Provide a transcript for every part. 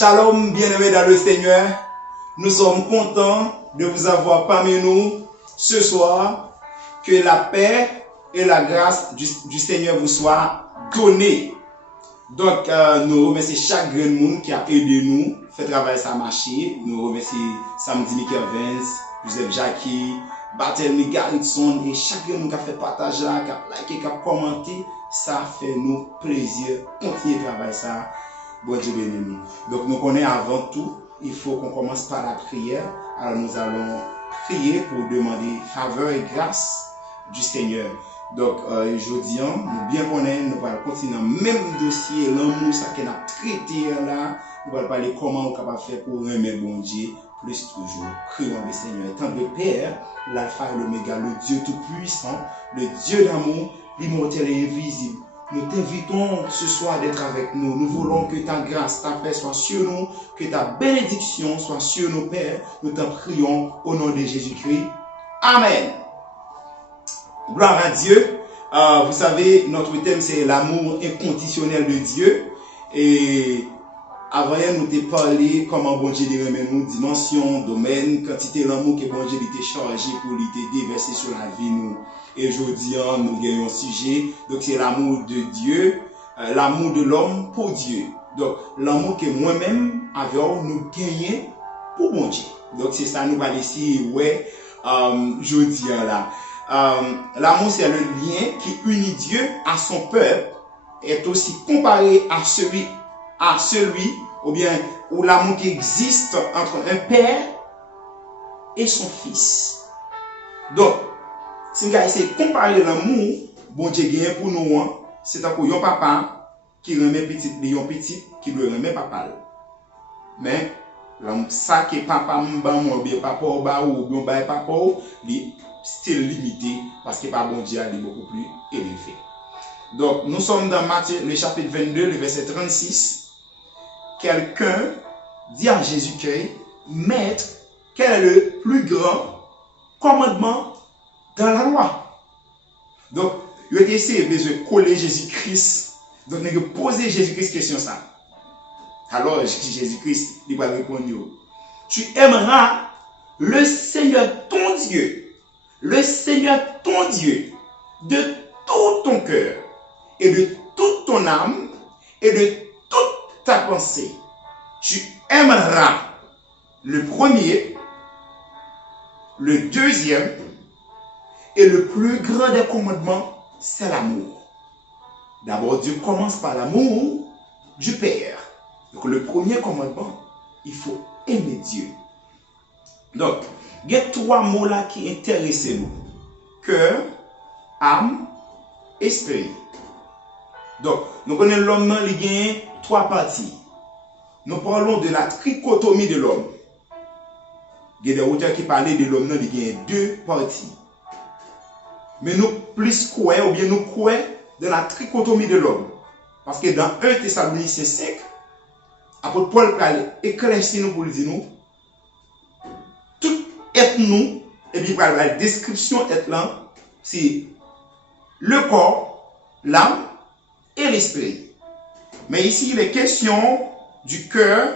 Shalom, bien-aimés dans le Seigneur. Nous sommes contents de vous avoir parmi nous ce soir. Que la paix et la grâce du Seigneur vous soient données. Donc, nous remercions chaque grand monde qui a aidé nous, fait travailler sa marché. Nous remercions Samedi Michael Vance, Joseph Jackie, Barthélemy Garrison et chaque grand monde qui a fait partage là, qui a liké, qui a commenté. Ça fait nous plaisir. Continuez à travailler ça. Bon Dieu béni nous. Donc, nous connaissons avant tout, il faut qu'on commence par la prière. Alors, nous allons prier pour demander faveur et grâce du Seigneur. Donc, aujourd'hui, nous bien connaissons, nous allons continuer dans le même dossier, l'amour, ça qu'on a traité là. Nous allons parler comment on est capable de faire pour remettre bon Dieu, plus toujours. Crions le Seigneur. Étant le Père, l'Alpha et l'Oméga, le Dieu Tout-Puissant, le Dieu d'amour, l'immortel et invisible. Nous t'invitons ce soir d'être avec nous. Nous voulons que ta grâce, ta paix soit sur nous, que ta bénédiction soit sur nos pères. Nous t'en prions au nom de Jésus-Christ. Amen. Gloire à Dieu. Vous savez, notre thème c'est l'amour inconditionnel de Dieu. Et avant, nous t'ai parlé comment bon Dieu remet nous dimension, domaine, quantité l'amour que bon Dieu était chargé pour lui déverser sur la vie nous. Et aujourd'hui, nous gagnons un sujet. Donc, c'est l'amour de Dieu, l'amour de l'homme pour Dieu. Donc, l'amour que moi-même, avec nous gagnons pour bon Dieu. Donc, c'est ça, nous va ici, ouais, aujourd'hui, là. L'amour, c'est le lien qui unit Dieu à son peuple, est aussi comparé à celui, ou bien, ou l'amour qui existe entre un père et son fils. Donc, si vous essayez de comparer l'amour, bon Dieu gagne pour nous, c'est un peu un papa qui remet petit, un petit qui doit remettre papa. Mais, ça que papa m'a ou bien papa ou bien papa, c'est limité parce que par bon Dieu est beaucoup plus élevé. Donc, nous sommes dans Matthieu, le chapitre 22, le verset 36. Quelqu'un dit à Jésus-Christ, Maître, quel est le plus grand commandement dans la loi? Donc, il a essayé de coller Jésus-Christ. Donc, il a posé Jésus-Christ question ça. Alors, Jésus-Christ, il va répondre, tu aimeras le Seigneur ton Dieu, de tout ton cœur, et de toute ton âme, et de toute ta pensée. Tu aimeras le premier, le deuxième, et le plus grand des commandements, c'est l'amour. D'abord, Dieu commence par l'amour du Père. Donc, le premier commandement, il faut aimer Dieu. Donc, il y a trois mots là qui intéressent nous. Cœur, âme, esprit. Donc, nous connaissons l'homme, il y a trois parties. Nous parlons de la trichotomie de l'homme. Il y a des auteurs qui parlent de l'homme, il y a deux parties. Mais nous plus croyons, ou bien nous croyons dans la trichotomie de l'homme. Parce que dans 1 Thessaloniciens 5, apôtre Paul va éclaircir nous pour le dire nous, tout est nous, et puis la description est là, c'est le corps, l'âme et l'esprit. Mais ici, il est question du cœur,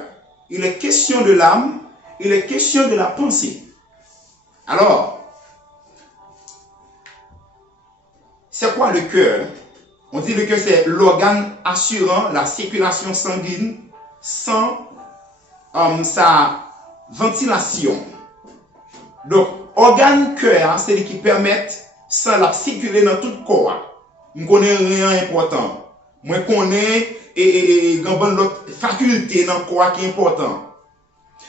il est question de l'âme, il est question de la pensée. Alors, c'est quoi le cœur? On dit le cœur, c'est l'organe assurant la circulation sanguine sans sa ventilation. Donc, organe cœur, c'est ce qui permet sans la circuler dans tout le corps. Je ne connais rien important. Moi, je connais l'autre faculté dans le corps qui est important.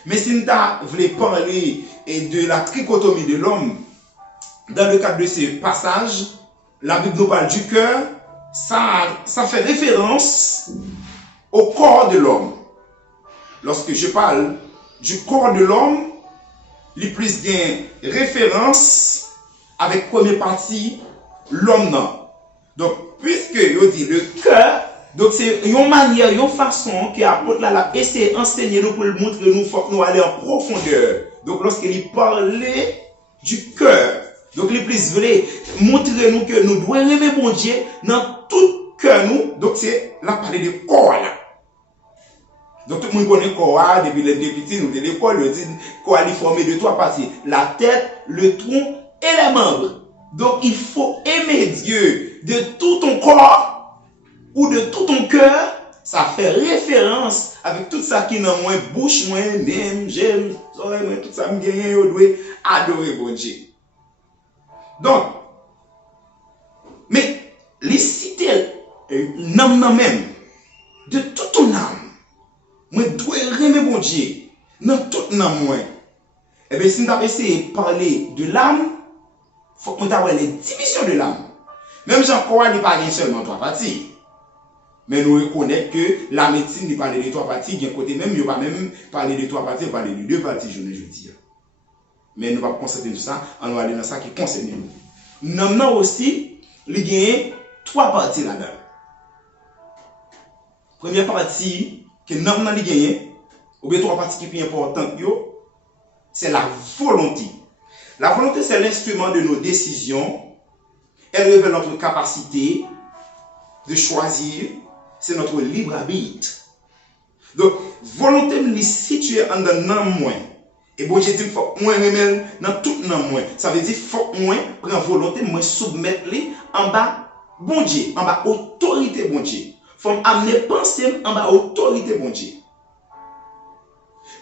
Mais si nous voulons parler de la trichotomie de l'homme, dans le cadre de ce passage, la Bible nous parle du cœur, ça fait référence au corps de l'homme. Lorsque je parle du corps de l'homme, il y a plus de référence avec la première partie, l'homme. Donc, puisque je dis le cœur, donc c'est une manière, une façon que l'apôtre là essaie d'enseigner nous pour montrer nous faut que nous aller en profondeur. Donc, lorsqu'il parlait du cœur, donc il plus voulait montrer nous que nous devons aimer bon Dieu dans tout cœur nous. Donc, c'est là parler de corps là. Donc tout le monde connaît quoi depuis les petits, nous de l'école, le dit quoi est formé de trois parties, la tête, le tronc et les membres. Donc il faut aimer Dieu de tout ton corps ou de tout ton cœur. Ça fait référence avec tout ça qui dans moins bouche, moins même, j'aime, tout ça me gagne, on doit adorer bon Dieu. Donc, mais les cités, non même, de toute ton âme, moi dois aimer bon Dieu, dans tout âme moi. Eh bien, si nous avons essayé de parler de l'âme, il faut qu'on ait les divisions de l'âme. Même Jean-Paul n'est pas seulement trois parties. Mais nous reconnaissons que la médecine n'est pas de trois parties, d'un côté même, il ne va pas même parler de trois parties, il va parler de deux parties, je dis. Mais nous ne allons pas concentrer sur ça, on va aller dans ça qui concerne nous. Nous avons aussi, il y a trois parties là-dedans. Première partie, que nous avons gagné, ou bien trois parties qui sont importantes, c'est la volonté. La volonté, c'est l'instrument de nos décisions. Elle révèle notre capacité de choisir. C'est notre libre arbitre. Donc, volonté me située en dans moi. Et bon, j'ai dit, il faut que moi remède dans tout dans moi. Ça veut dire, il faut que moi prendre volonté, moi soumettre les en bas, bon Dieu, en bas, autorité, bon Dieu. Il faut amener pensée en bas, autorité, bon Dieu.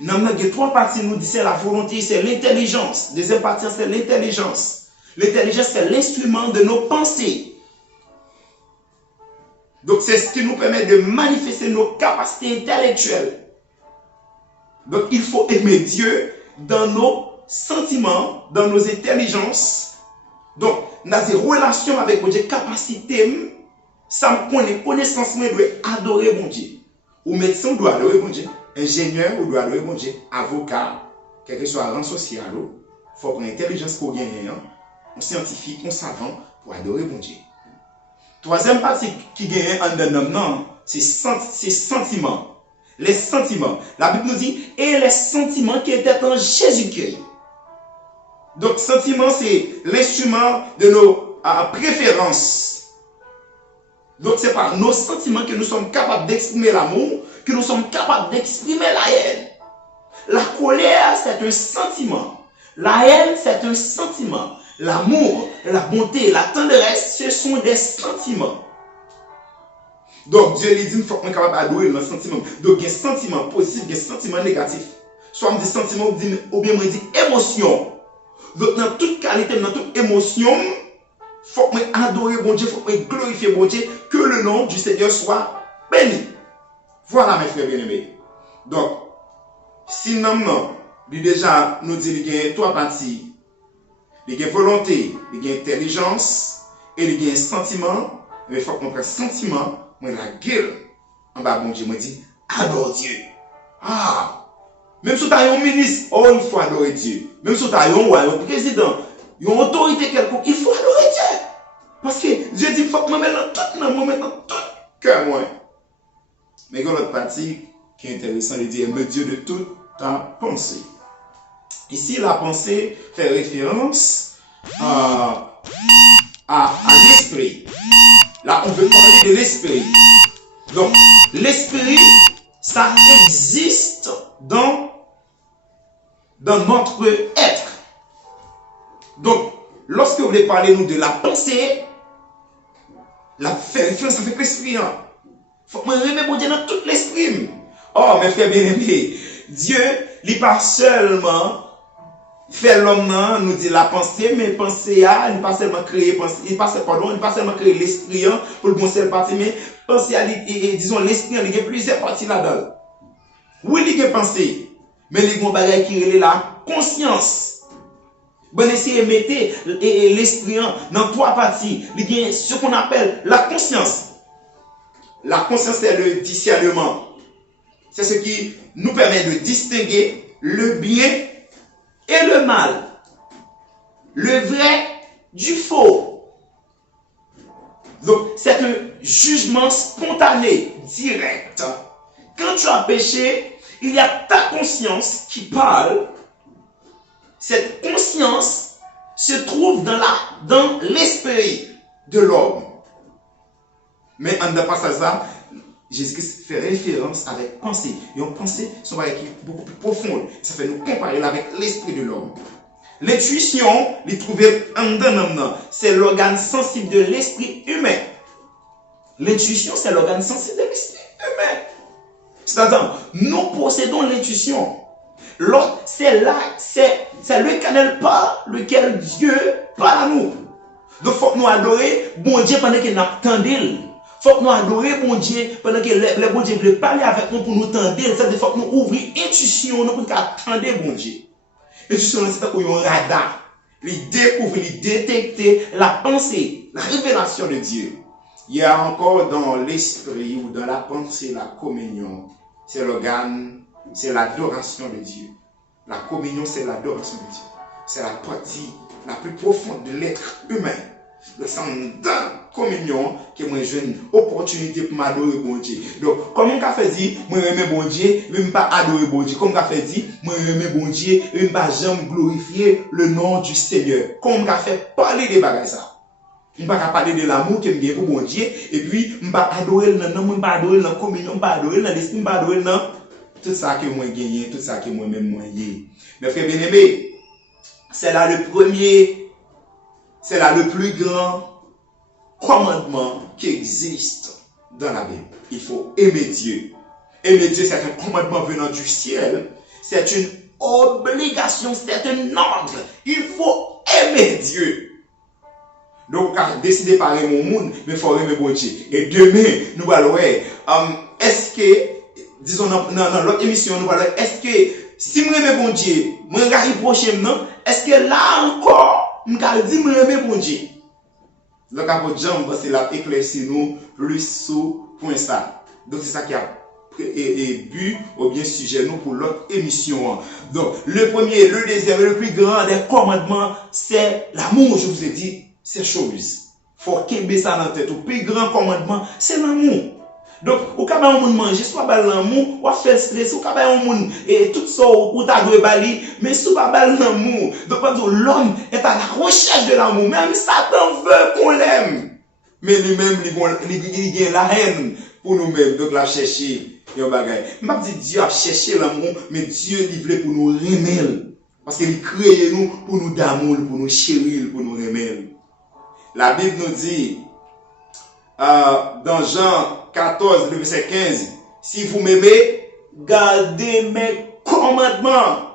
Nous avons trois parties, nous disons, c'est la volonté, c'est l'intelligence. Deuxième partie, c'est l'intelligence. L'intelligence, c'est l'instrument de nos pensées. Donc, c'est ce qui nous permet de manifester nos capacités intellectuelles. Donc, il faut aimer Dieu dans nos sentiments, dans nos intelligences. Donc, dans des relations avec mon Dieu, capacité, ça me connaît, connaissance, moi, doit adorer mon Dieu. Ou médecin doit adorer mon Dieu. Ingénieur ou doit adorer mon Dieu. Avocat, quel que soit le rang social, il faut qu'on ait intelligence pour gagner, un scientifique, un savant pour adorer mon Dieu. Troisième partie qui gagne en dedans, c'est sentiments. Les sentiments. La Bible nous dit, et les sentiments qui étaient en Jésus-Christ. Donc, sentiment, c'est l'instrument de nos préférences. Donc, c'est par nos sentiments que nous sommes capables d'exprimer l'amour, que nous sommes capables d'exprimer la haine. La colère, c'est un sentiment. La haine, c'est un sentiment. L'amour, la bonté, la tendresse, ce sont des sentiments. Donc Dieu lui dit, il faut qu'on soit capable d'adorer le sentiment. Donc il y a des sentiments positifs, il y a des sentiments négatifs. Soit des sentiments ou bien on dit émotion. Donc dans toute qualité, dans toute émotion, il faut qu'on adorer bon Dieu, il faut qu'on glorifie bon Dieu, que le nom du Seigneur soit béni. Voilà mes frères bien-aimés. Donc, si nous déjà nous dit qu'il y a trois parties. Il y a volonté, il y a intelligence, et il y a un sentiment. Mais il faut qu'on prenne sentiment, moi la gueule. En bas, bon Dieu, moi dit, adore Dieu. Ah! Même si tu as un ministre, oh, il faut adorer Dieu. Même si tu as un président, une autorité quelconque, il faut adorer Dieu. Parce que Dieu dit, il faut que je me mette dans tout cœur, moi. Mais il y a l'autre partie qui est intéressante, il dit, aime Dieu de toute ta pensée. Ici, la pensée fait référence à l'esprit. Là, on veut parler de l'esprit. Donc, l'esprit, ça existe dans notre être. Donc, lorsque vous voulez parler nous de la pensée, la fait référence avec l'esprit. Il faut que je remette mon Dieu dans tout l'esprit. Oh, mes frères bien-aimés, Dieu, il n'est pas seulement fait l'homme, nous dit la pensée, mais pensée, il n'est pas seulement créé, il n'est pas seulement créé l'esprit pour le bon seul parti, mais pensée, disons l'esprit, il y a plusieurs parties là-dedans. Oui, il y a pensée, mais il y a un bagage qui est la conscience. Bon, essayez de mettre l'esprit dans trois parties. Il y a ce qu'on appelle la conscience. La conscience, c'est le discernement. C'est ce qui nous permet de distinguer le bien et le mal, le vrai du faux. Donc, c'est un jugement spontané, direct. Quand tu as péché, il y a ta conscience qui parle. Cette conscience se trouve dans l'esprit de l'homme. Mais en ne passant ça, Jésus-Christ fait référence avec pensée. Et une pensée, c'est beaucoup plus profonde. Ça fait nous comparer avec l'esprit de l'homme. L'intuition, les trouver en dedans, c'est l'organe sensible de l'esprit humain. L'intuition, c'est l'organe sensible de l'esprit humain. C'est-à-dire, nous possédons l'intuition. C'est le canal par lequel Dieu parle à nous. Donc, il faut que nous adorer bon Dieu pendant qu'il nous attendait. Il faut que nous adorer bon Dieu pendant que le bon Dieu veut parler avec nous pour nous tendre. Il faut que nous ouvrions l'intuition pour attendre bon Dieu. L'intuition, c'est comme un radar. Il découvre, il détecte la pensée, la révélation de Dieu. Il y a encore dans l'esprit ou dans la pensée la communion. C'est l'organe, c'est l'adoration de Dieu. La communion, c'est l'adoration de Dieu. C'est la partie la plus profonde de l'être humain. C'est dans la communion que moi j'ai une opportunité pour m'adorer bon Dieu. Donc, comme on a fait dit, moi j'aime bon Dieu, je ne pas adorer bon Dieu. Comme on a fait dit, moi j'aime bon Dieu, je ne pas jamais glorifier le nom du Seigneur. Comme on a fait parler des bagages ça. Je ne vais pas parler de l'amour que je pour bon Dieu, et puis je ne vais pas adorer le nom, je ne vais pas adorer la communion, je ne vais pas adorer l'esprit, je ne vais pas adorer tout ça que moi j'ai, tout ça que moi-même moi j'ai. Mes frères bien-aimés, c'est là le premier, c'est là le plus grand commandement qui existe dans la Bible. Il faut aimer Dieu. Aimer Dieu, c'est un commandement venant du ciel. C'est une obligation, c'est un ordre. Il faut aimer Dieu. Donc, on a décidé par aimer mon monde, mais il faut aimer bon Dieu. Et demain, nous allons voir, est-ce que, disons dans l'autre émission, nous allons voir, est-ce que, si je aime bon Dieu, je vais reprocher maintenant, est-ce que là encore, je vais dire que je aime bon Dieu? Donc, après Jean, c'est là éclairci nous plus sous point ça. Donc, c'est ça qui a but ou bien sujet nous pour l'autre émission. Donc, le premier, le deuxième et le plus grand des commandements, c'est l'amour, je vous ai dit, c'est chose. Faut qu'il ça dans la tête. Le plus grand commandement, c'est l'amour. Donc, au cas où on mange, soit bal l'amour, ou faire stress, au cas où on et tout ça, ou t'as de bali, mais soit pas bal l'amour. Donc, l'homme est à la recherche de l'amour. Même Satan veut qu'on l'aime. Mais lui-même, il a la haine pour nous-mêmes. Donc, la chercher, il y a un bagage. Je ne dis pas que Dieu a cherché l'amour, mais Dieu il voulait pour nous aimer. Parce qu'il crée nous pour nous d'amour, pour nous chérir, pour nous aimer. La Bible nous dit, dans Jean 14, le verset 15, si vous m'aimez, gardez mes commandements.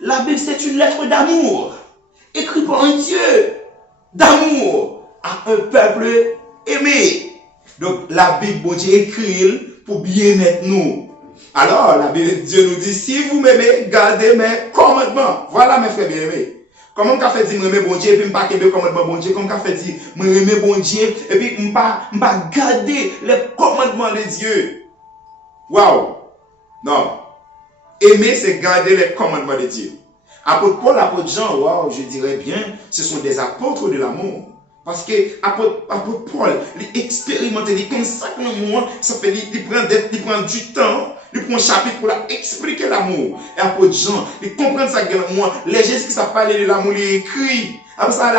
La Bible, c'est une lettre d'amour, écrite par un Dieu d'amour à un peuple aimé. Donc, la Bible, bon Dieu écrit pour bien être nous. Alors, la Bible, Dieu nous dit, si vous m'aimez, gardez mes commandements. Voilà, mes frères bien-aimés. Comment on a fait dire, moi, bon Dieu, et puis, je ne pas le commandement bon Dieu. Comment on a fait dire, moi, bon Dieu, et puis, je ne pas garder les commandements de Dieu. Waouh! Non. Aimer, c'est garder les commandements de Dieu. Apôtre Paul, apôtre Jean, waouh, je dirais bien, ce sont des apôtres de l'amour. Parce que apôtre Paul, il expérimente, il consacre l'amour, ça fait, il prend du temps. Il prend un chapitre pour expliquer l'amour. Et apôtre Jean, il comprend ça que l'amour. Les Jésus qui savent parler de l'amour, il écrit. Après ça,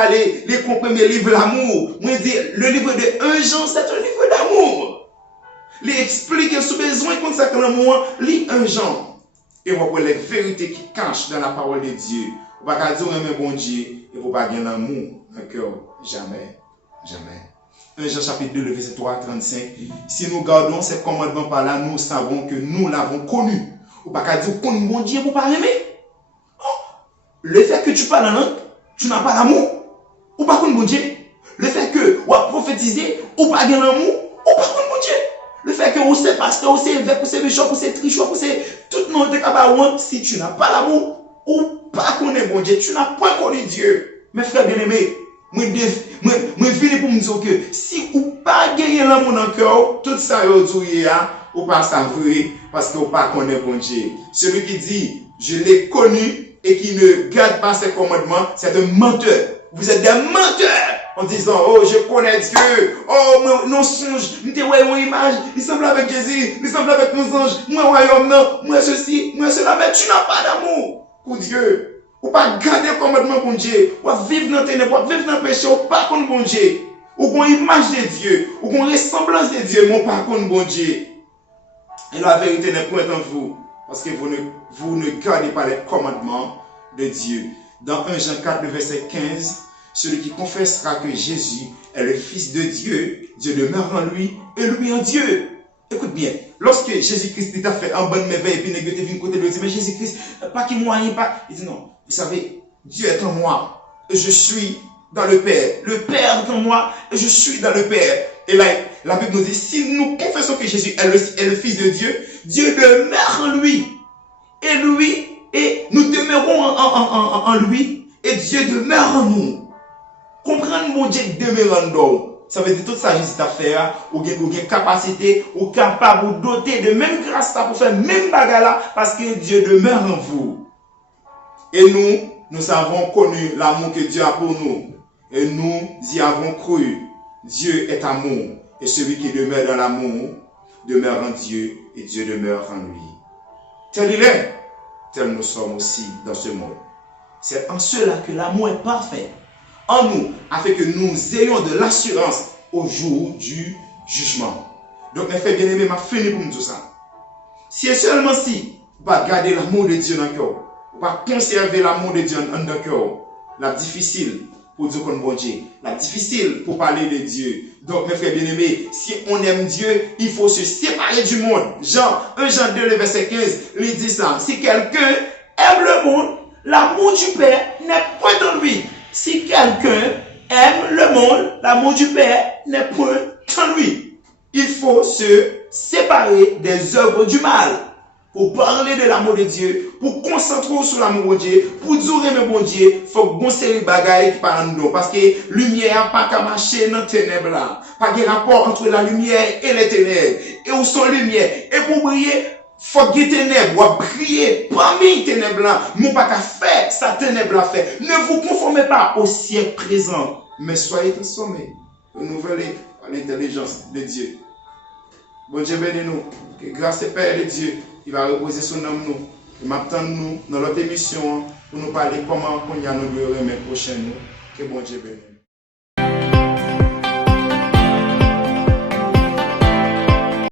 il comprend le livre de l'amour. Moi, je dis, le livre de 1 Jean, c'est un livre d'amour. Il explique sous besoin de ça que l'amour, lit 1 Jean. Et on voit les vérités qui cachent dans la parole de Dieu. On va dire, on bon Dieu, et vous ne pouvez pas gagner l'amour dans le cœur. Jamais. Jamais. 1 Jean chapitre 2, le verset 3 à 35. Si nous gardons ces commandements par là, nous savons que nous l'avons connu. Ou pas qu'à dire, qu'on bon Dieu pour pas aimer. Le fait que tu parles en langue, tu n'as pas l'amour. Ou pas qu'on bon Dieu. Le fait que ou à prophétiser, ou pas gagner l'amour, ou pas qu'on bon Dieu. Le fait que ou c'est pasteur, ou c'est évêque, ou c'est bishop, ou c'est tricheur, ou c'est tout le monde de cabarouan, si tu n'as pas l'amour, ou pas qu'on est bon Dieu, tu n'as pas connu Dieu. Mes frères bien-aimés, moi finis pour me dire que si vous pas gagner l'amour dans le cœur, tout ça ou pas savourer parce que vous pas connaît bon Dieu. Celui qui dit je l'ai connu et qui ne garde pas ses commandements, c'est un menteur. Vous êtes des menteurs en disant oh je connais Dieu, oh nos songes, nous te voyons une image, il semble avec Jésus, il semble avec nos anges, moi royaume non, moi ceci, moi cela, mais tu n'as pas d'amour pour Dieu. Ou pas garder le commandement pour Dieu, ou vivre dans le ténèbres, vivre dans le péché, ou pas contre bon Dieu, ou une image de Dieu, ou une ressemblance de Dieu, mais pas contre bon Dieu. Et la vérité n'est point en vous, parce que vous ne gardez pas les commandements de Dieu. Dans 1 Jean 4, le verset 15, celui qui confessera que Jésus est le Fils de Dieu, Dieu demeure en lui et lui en Dieu. Écoute bien, lorsque Jésus-Christ t'a fait un bon merveille et puis il est venu côté de lui, mais Jésus-Christ, pas qu'il moyen, pas. Il dit non, vous savez, Dieu est en moi et je suis dans le Père. Le Père est en moi et je suis dans le Père. Et là, la Bible nous dit, si nous confessons que Jésus est le Fils de Dieu, Dieu demeure en lui. Et nous demeurons en lui et Dieu demeure en nous. Comprendre mon Dieu demeure en nous. Ça veut dire tout ça, Jésus t'a fait, ou une capacité, ou capable, ou doté de même grâce pour faire même bagarre là, parce que Dieu demeure en vous. Et nous avons connu l'amour que Dieu a pour nous. Et nous y avons cru. Dieu est amour. Et celui qui demeure dans l'amour demeure en Dieu et Dieu demeure en lui. Tel il est, tel nous sommes aussi dans ce monde. C'est en cela que l'amour est parfait en nous, afin que nous ayons de l'assurance au jour du jugement. Donc, mes frères bien-aimés, m'a fini pour nous tout ça. Si et seulement si, vous pas garder l'amour de Dieu dans le cœur, vous pas conserver l'amour de Dieu dans le cœur, la difficile pour dire qu'on est bon Dieu, la difficile pour parler de Dieu. Donc, mes frères bien-aimés, si on aime Dieu, il faut se séparer du monde. 1 Jean 2, le verset 15, il dit ça. Si quelqu'un aime le monde, l'amour du Père n'est point en lui. Si quelqu'un aime le monde, l'amour du Père n'est point en lui. Il faut se séparer des œuvres du mal. Pour parler de l'amour de Dieu, pour concentrer sur l'amour de Dieu, pour dire mais bon Dieu, il faut que vous série bagaille qui parle nous. Parce que lumière n'a pas qu'à marcher dans les ténèbres là. Pas de rapport entre la lumière et les ténèbres. Et où sont les lumières? Et pour briller, faut que les ténèbres, ou briller parmi les ténèbres là. Nous pas qu'à faire ça ténèbres là fait. Ne vous conformez pas au siècle présent, mais soyez transformés, renouvelés par l'intelligence de Dieu. Bon Dieu bénis nous. Que grâce et paix de Dieu, il va reposer son nom nous. Il m'attend nous dans notre émission pour nous parler comment on y a nous de remettre prochain nous. Que bon Dieu bénisse.